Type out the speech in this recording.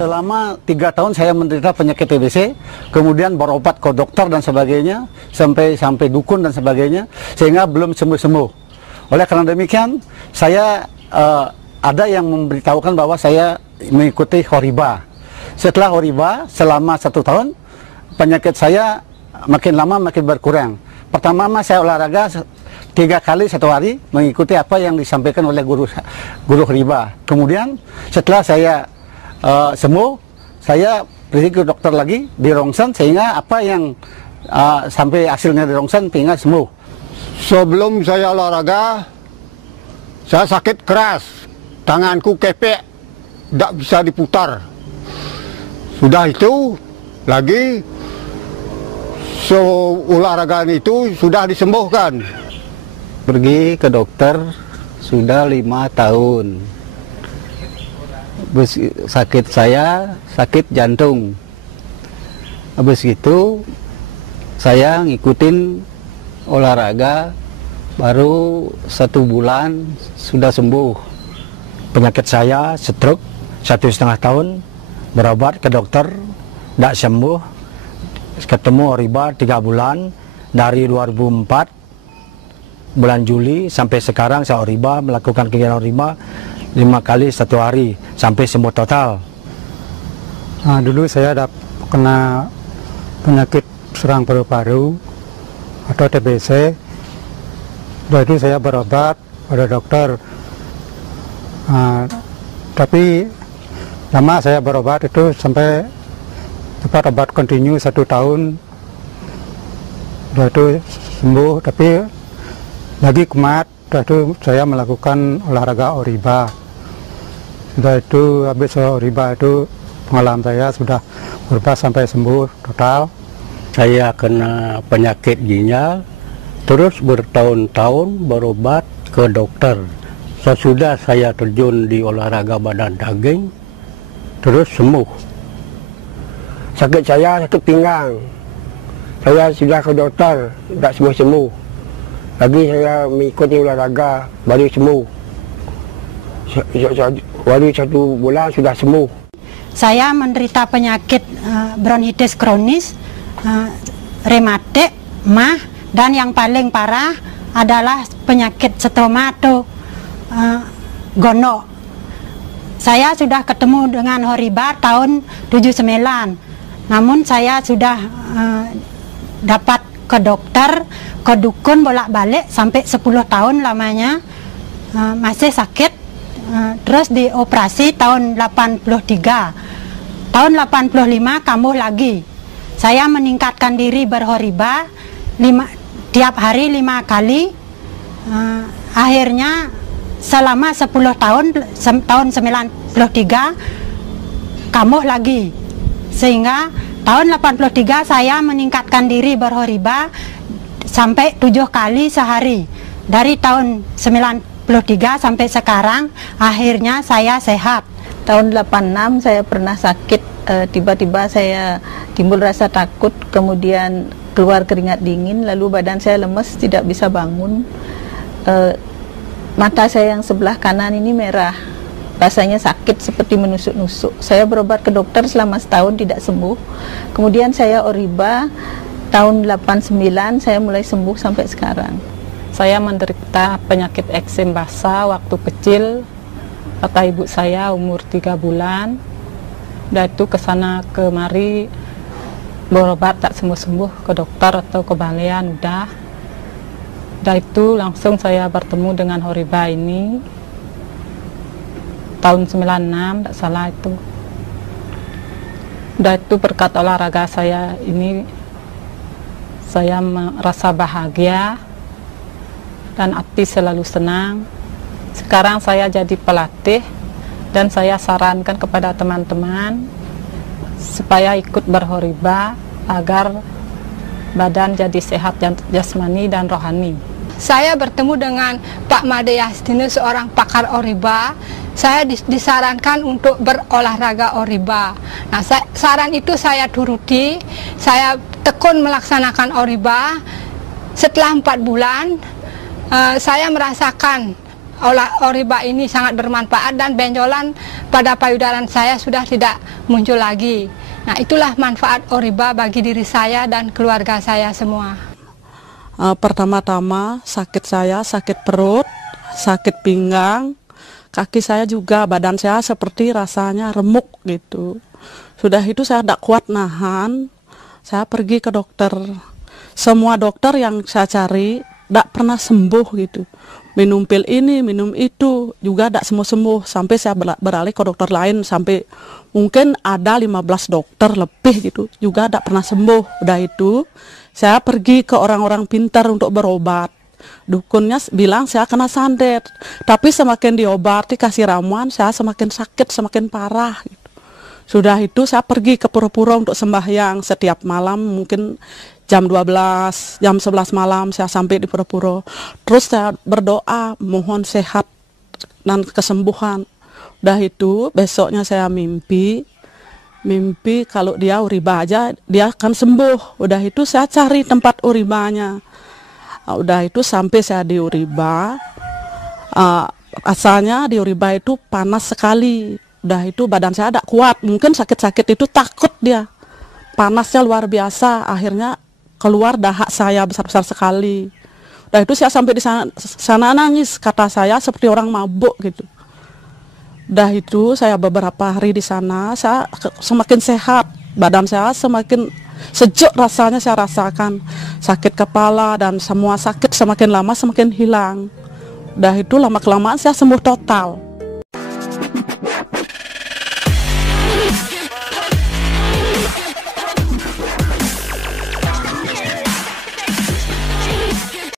Selama 3 tahun saya menderita penyakit TBC, kemudian berobat ke dokter dan sebagainya, sampai dukun dan sebagainya, sehingga belum sembuh-sembuh. Oleh karena demikian, saya ada yang memberitahukan bahwa saya mengikuti Horiba. Setelah Horiba, selama 1 tahun, penyakit saya makin lama makin berkurang. Pertama saya olahraga 3 kali 1 hari, mengikuti apa yang disampaikan oleh guru Horiba. Kemudian setelah saya sembuh, saya pergi ke dokter lagi di rongsen, sehingga apa yang sampai hasilnya di rongsen sehingga sembuh. Sebelum saya olahraga, saya sakit keras, tanganku kepek, tidak bisa diputar. Sudah itu lagi olahraga itu sudah disembuhkan. Pergi ke dokter sudah 5 tahun. Sakit saya sakit jantung. Habis itu saya ngikutin olahraga, baru 1 bulan sudah sembuh. Penyakit saya stroke 1,5 tahun, berobat ke dokter tidak sembuh. Ketemu Horiba 3 bulan, dari 2004 bulan Juli sampai sekarang saya Horiba, melakukan kegiatan Horiba 5 kali 1 hari sampai sembuh total. Dulu saya ada kena penyakit serang paru-paru atau TBC. Setelah itu saya berobat pada dokter. Tapi lama saya berobat itu sampai dapat obat kontinu 1 tahun. Setelah itu sembuh, tapi lagi kumat. Setelah itu saya melakukan olahraga Horiba. Sudah itu habis Horiba itu pengalaman saya sudah berubah sampai sembuh total. Saya kena penyakit ginjal, terus bertahun-tahun berobat ke dokter. Sesudah saya terjun di olahraga badan daging, terus sembuh. Sakit saya sakit pinggang. Saya sudah ke dokter, tidak sembuh-sembuh. Lagi saya mengikuti olahraga, baru sembuh. Baru 1 bulan sudah sembuh. Saya menderita penyakit bronkitis kronis, rematik, mah, dan yang paling parah adalah penyakit stroma atau gono. Saya sudah ketemu dengan Horiba tahun 79. Namun saya sudah dapat ke dokter, ke dukun bolak-balik sampai 10 tahun lamanya, masih sakit. Terus dioperasi tahun 83. Tahun 85 kambuh lagi. Saya meningkatkan diri berhoriba tiap hari 5 kali. Akhirnya selama 10 tahun, tahun 93 kambuh lagi. Sehingga tahun 83 saya meningkatkan diri berhoriba sampai 7 kali sehari. Dari tahun 93 sampai sekarang, akhirnya saya sehat. Tahun 86 saya pernah sakit, tiba-tiba saya timbul rasa takut, kemudian keluar keringat dingin, lalu badan saya lemes, tidak bisa bangun. Mata saya yang sebelah kanan ini merah, rasanya sakit seperti menusuk-nusuk. Saya berobat ke dokter selama setahun tidak sembuh. Kemudian saya Horiba, tahun 89 saya mulai sembuh sampai sekarang. Saya menderita penyakit eksem basah waktu kecil. Kata ibu saya umur 3 bulan. Dan itu kesana kemari berobat tak sembuh-sembuh, ke dokter atau ke balian udah. Dan itu langsung saya bertemu dengan Horiba ini tahun 96, tak salah itu. Dan itu berkat olahraga saya ini, saya merasa bahagia dan hati selalu senang. Sekarang saya jadi pelatih dan saya sarankan kepada teman-teman supaya ikut berhoriba agar badan jadi sehat jasmani dan rohani. Saya bertemu dengan Pak Made Yastino, seorang pakar Horiba. Saya disarankan untuk berolahraga Horiba. Nah, saran itu saya turuti, saya tekun melaksanakan Horiba. Setelah 4 bulan, saya merasakan Oriba ini sangat bermanfaat dan benjolan pada payudara saya sudah tidak muncul lagi. Nah, itulah manfaat Oriba bagi diri saya dan keluarga saya semua. Pertama-tama sakit saya, sakit perut, sakit pinggang, kaki saya juga, badan saya seperti rasanya remuk gitu. Sudah itu saya tidak kuat nahan, saya pergi ke dokter. Semua dokter yang saya cari tidak pernah sembuh gitu. Minum pil ini, minum itu, juga tidak sembuh-sembuh. Sampai saya beralih ke dokter lain, sampai mungkin ada 15 dokter lebih gitu, juga tidak pernah sembuh. Udah itu, saya pergi ke orang-orang pintar untuk berobat. Dukunnya bilang saya kena santet, tapi semakin diobati kasih ramuan, saya semakin sakit, semakin parah gitu. Sudah itu saya pergi ke pura-pura untuk sembahyang setiap malam, mungkin jam 12, jam 11 malam saya sampai di pura-pura. Terus saya berdoa mohon sehat dan kesembuhan. Udah itu besoknya saya mimpi kalau dia Oriba aja dia akan sembuh. Udah itu saya cari tempat Oribanya. Udah itu sampai saya di Oriba, asalnya di Oriba itu panas sekali. Udah itu badan saya tidak kuat, mungkin sakit-sakit itu takut dia, panasnya luar biasa. Akhirnya keluar dahak saya besar-besar sekali. Udah itu saya sampai di sana nangis, kata saya seperti orang mabuk gitu. Udah itu saya beberapa hari di sana, saya semakin sehat, badan saya semakin sejuk rasanya saya rasakan. Sakit kepala dan semua sakit semakin lama semakin hilang. Udah itu lama-kelamaan saya sembuh total.